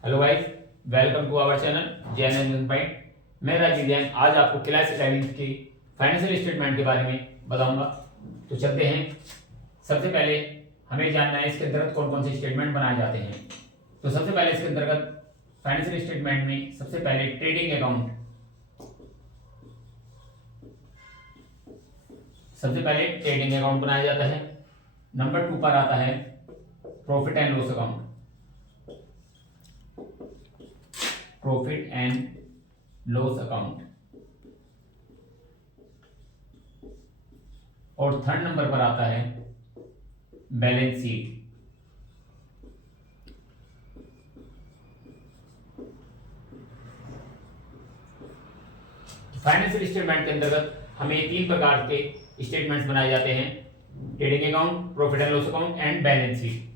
Hello guys, welcome to our channel Jain and point. मैं राजीव जैन आज आपको क्लास 11th की फाइनेंशियल स्टेटमेंट के बारे में बताऊंगा। तो चलते हैं। सबसे पहले हमें जानना है इसके अंतर्गत कौन कौन से स्टेटमेंट बनाए जाते हैं। तो सबसे पहले इसके अंतर्गत फाइनेंशियल स्टेटमेंट में सबसे पहले ट्रेडिंग अकाउंट, सबसे पहले ट्रेडिंग अकाउंट बनाया जाता है। नंबर 2 पर आता है profit and loss account, profit and loss account. और थर्ड नंबर पर आता है बैलेंस शीट। फाइनेंशियल स्टेटमेंट के अंतर्गत हमें 3 प्रकार के स्टेटमेंट्स बनाए जाते हैं, trading account, profit and loss account and balance sheet.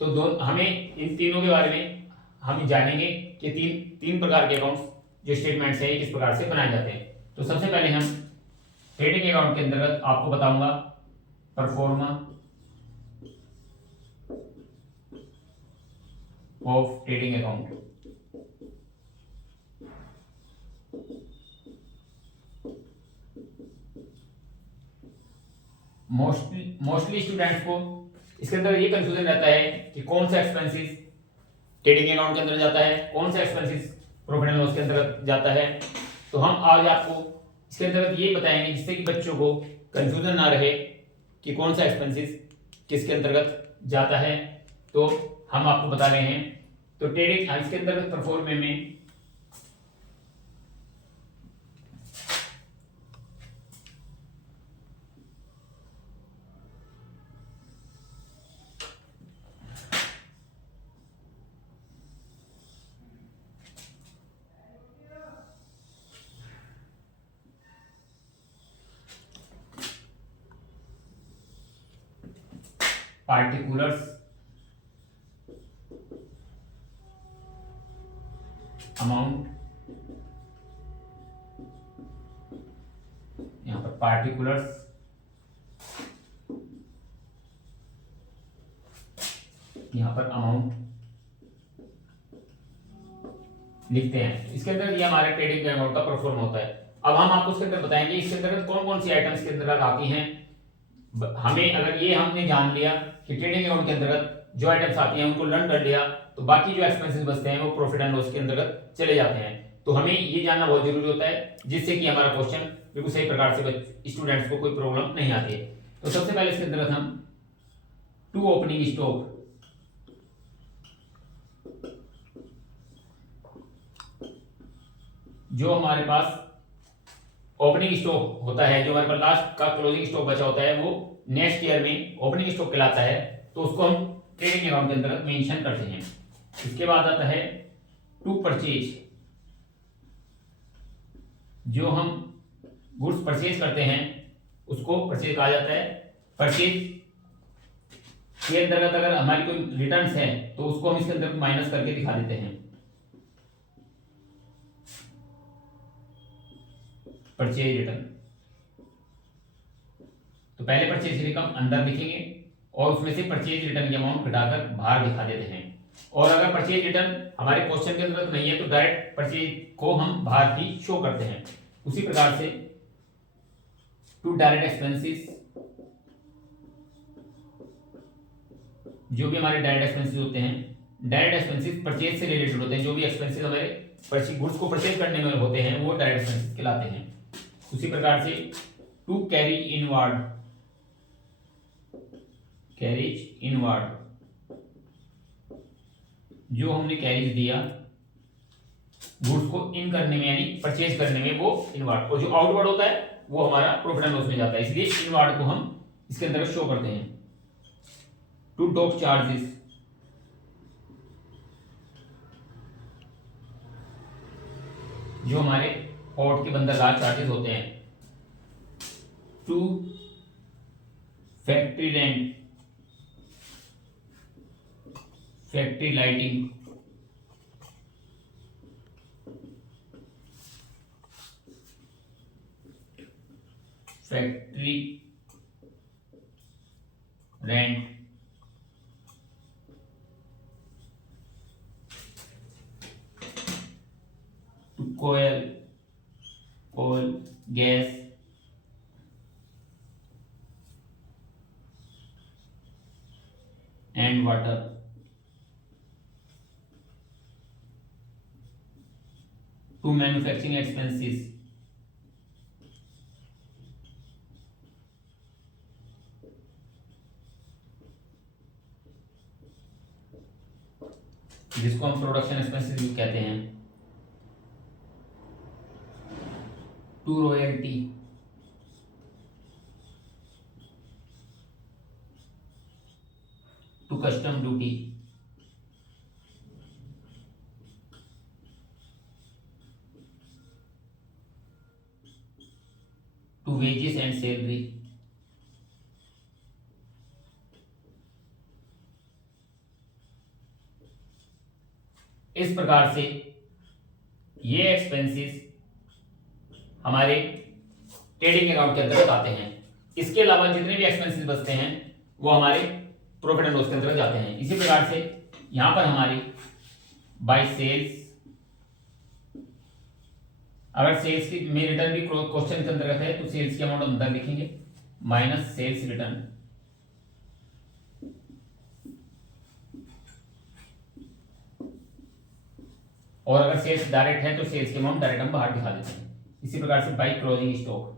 तो हमें इन तीनों के बारे में हम जानेंगे कि तीन प्रकार के अकाउंट्स जो स्टेटमेंट्स हैं किस प्रकार से बनाए जाते हैं। तो सबसे पहले हम ट्रेडिंग अकाउंट के अंतर्गत आपको बताऊंगा pro forma of trading account. Mostly students को इसके अंदर ये कंफ्यूजन रहता है कि कौन सा एक्सपेंसेस ट्रेडिंग अकाउंट के अंदर जाता है, कौन सा एक्सपेंसेस प्रॉफिट एंड लॉस के अंतर्गत जाता है। तो हम आज आपको इसके अंतर्गत ये बताएंगे जिससे कि बच्चों को कंफ्यूजन ना रहे कि कौन सा एक्सपेंसेस किसके अंतर्गत जाता है। तो हम आपको बता रहे हैं। तो ट्रेडिंग इसके अंतर्गत परफॉर्मे में पार्टिकुलर्स अमाउंट, यहां पर पार्टिकुलर्स यहां पर अमाउंट लिखते हैं। इसके अंदर ये हमारे ट्रेडिंग अकाउंट का परफॉर्म होता है। अब हम आपको इसके अंदर बताएंगे इसके अंदर कौन कौन सी आइटम्स के अंदर आती हैं। हमें अगर ये हमने जान लिया कि ट्रेडिंग अकाउंट के अंतर्गत जो आइटम्स आती हैं उनको लर्न कर लिया, तो बाकी जो एक्सपेंसेस बचते हैं वो प्रॉफिट एंड लॉस के अंतर्गत चले जाते हैं। तो हमें ये जानना बहुत जरूरी होता है जिससे कि हमारा क्वेश्चन बिल्कुल सही प्रकार से स्टूडेंट्स को कोई प्रॉब्लम नहीं आती है। तो सबसे पहले इसके अंतर्गत हम टू ओपनिंग स्टॉक, जो हमारे पास ओपनिंग स्टॉक होता है, जो हमारे पास लास्ट का क्लोजिंग स्टॉक बचा होता है, वो नेक्स्ट ईयर में ओपनिंग स्टॉक कहलाता है। तो उसको हम ट्रेडिंग अकाउंट के अंतर्गत मेंशन करते हैं। इसके बाद आता है टू परचेज, जो हम गुड्स परचेज करते हैं उसको परचेज कहा जाता है। परचेज के अंतर्गत अगर हमारी कोई रिटर्न्स है तो उसको हम इसके अंदर माइनस करके दिखा देते हैं, परचेज रिटर्न। तो पहले परचेज की रकम अंदर लिखेंगे और उसमें से परचेज रिटर्न की अमाउंट घटाकर बाहर दिखा देते हैं। और अगर परचेज रिटर्न हमारे क्वेश्चन के अंदर नहीं है तो डायरेक्ट परचेज को हम बाहर ही शो करते हैं। उसी प्रकार से टू डायरेक्ट एक्सपेंसेस, जो भी हमारे डायरेक्ट एक्सपेंसेस होते हैं, डायरेक्ट एक्सपेंसेस परचेज से रिलेटेड होते हैं। जो भी एक्सपेंसेस हमारे गुड्स को परचेज करने में होते हैं वो डायरेक्ट एक्सपेंसेस कहलाते हैं। उसी प्रकार से to carry inward, carriage inward, जो हमने कैरेज दिया गुड्स को इन करने में यानी परचेज करने में वो इनवर्ड, और जो आउटवर्ड होता है वो हमारा प्रॉफिट एंड लॉस में जाता है, इसलिए इनवर्ड को हम इसके अंदर शो करते हैं। टू डॉक चार्जेस, जो हमारे पोर्ट के बंदरगाह चार्जेस होते हैं। To factory rent, factory lighting, factory rent, कोयल, coal, gas, and water. To manufacturing expenses, जिसको हम प्रोडक्शन एक्सपेंसेस भी कहते हैं। To royalty, to custom duty, to wages and salary. इस प्रकार से ये एक्सपेंसेस हमारे ट्रेडिंग अकाउंट के अंतर्गत आते हैं। इसके अलावा जितने भी एक्सपेंसेस बचते हैं वो हमारे प्रॉफिट एंड लॉस के अंतर्गत जाते हैं। इसी प्रकार से यहां पर हमारी बाय सेल्स, अगर सेल्स की में रिटर्न भी क्वेश्चन के अंतर्गत है तो सेल्स की अमाउंट अंदर लिखेंगे माइनस सेल्स रिटर्न। और अगर सेल्स डायरेक्ट है तो सेल्स की अमाउंट डायरेक्ट हम बाहर दिखा देते हैं। इसी प्रकार से बाय क्लोजिंग स्टॉक,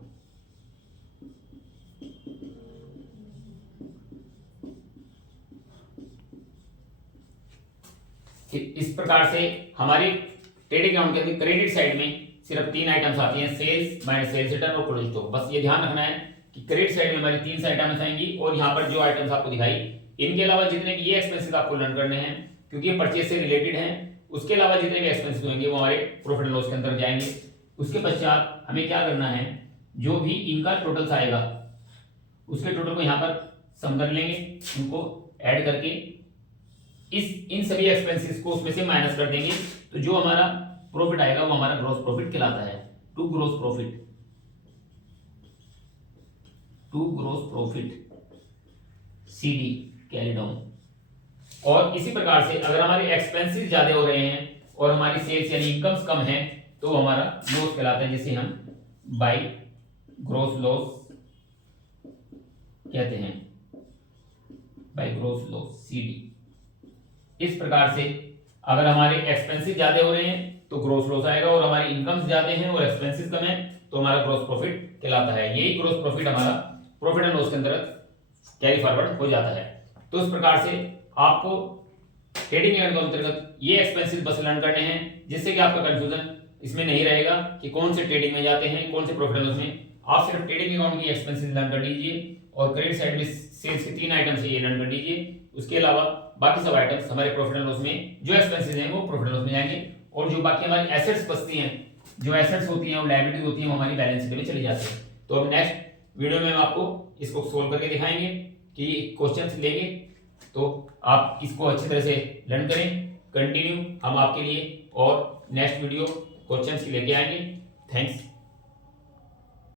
इस प्रकार से हमारी ट्रेडिंग अकाउंट के अंदर क्रेडिट साइड में सिर्फ 3 आइटम्स आती हैं, सेल्स माइनस सेल्स रिटर्न और क्लोजिंग स्टॉक। बस ये ध्यान रखना है कि क्रेडिट साइड में हमारी 3 आइटम्स आएंगी और यहाँ पर जो आइटम्स आपको दिखाई, इनके अलावा जितने भी ये एक्सपेंसेस आपको लर्न करने हैं क्योंकि ये परचेज से रिलेटेड हैं, उसके अलावा जितने भी एक्सपेंसेस होंगे वो हमारे प्रॉफिट एंड लॉस के अंदर जाएंगे। उसके पश्चात हमें क्या करना है, जो भी इनका टोटल्स आएगा उसके टोटल को यहाँ पर सम कर लेंगे, उनको ऐड करके इन सभी एक्सपेंसेस को उसमें से माइनस कर देंगे, तो जो हमारा प्रॉफिट आएगा वो हमारा ग्रॉस प्रॉफिट कहलाता है। To gross profit CD carry down. और इसी प्रकार से अगर हमारे एक्सपेंसेस ज्यादा हो रहे हैं और हमारी सेल्स यानी इनकम्स कम है तो हमारा लॉस कहलाता है, जिसे हम बाय ग्रॉस लॉस कहते हैं, बाय ग्रॉस लॉस सीडी। इस प्रकार से अगर हमारे एक्सपेंसेस ज्यादा हो रहे हैं तो ग्रॉस लॉस आएगा और हमारी इनकम्स ज्यादा हैं और एक्सपेंसेस कम है तो हमारा ग्रॉस प्रॉफिट कहलाता है। यही ग्रॉस प्रॉफिट हमारा प्रॉफिट एंड लॉस के अंतर्गत कैरी फॉरवर्ड हो जाता है। तो इस प्रकार से आपको ट्रेडिंग अकाउंट के अंतर्गत ये एक्सपेंसेस बस लर्न करने हैं, जिससे कि आपका कंफ्यूजन इसमें नहीं रहेगा कि कौन से ट्रेडिंग में जाते हैं, कौन से प्रॉफिट एंड लॉस में। आप सिर्फ ट्रेडिंग अकाउंट की एक्सपेंसेस लर्न कर लीजिए और क्रेडिट साइड में सेल्स के 3 आइटम्स ये लर्न कर लीजिए। उसके अलावा बाकी सब आइटम्स हमारे प्रॉफिट एंड लॉस में जो एक्सपेंसेस हैं वो प्रॉफिट एंड लॉस में जाएंगे और जो बाकी हमारी एसेट्स बचती हैं, जो एसेट्स होती हैं और लायबिलिटीज होती हैं वो हमारी बैलेंस शीट में चली जाती है। तो अब नेक्स्ट वीडियो में हम आपको इसको सोल्व करके दिखाएंगे कि क्वेश्चंस लेंगे तो आप इसको अच्छी तरह से लर्न करें। कंटिन्यू हम आपके लिए और नेक्स्ट वीडियो क्वेश्चंस की लेके आएंगे। थैंक्स।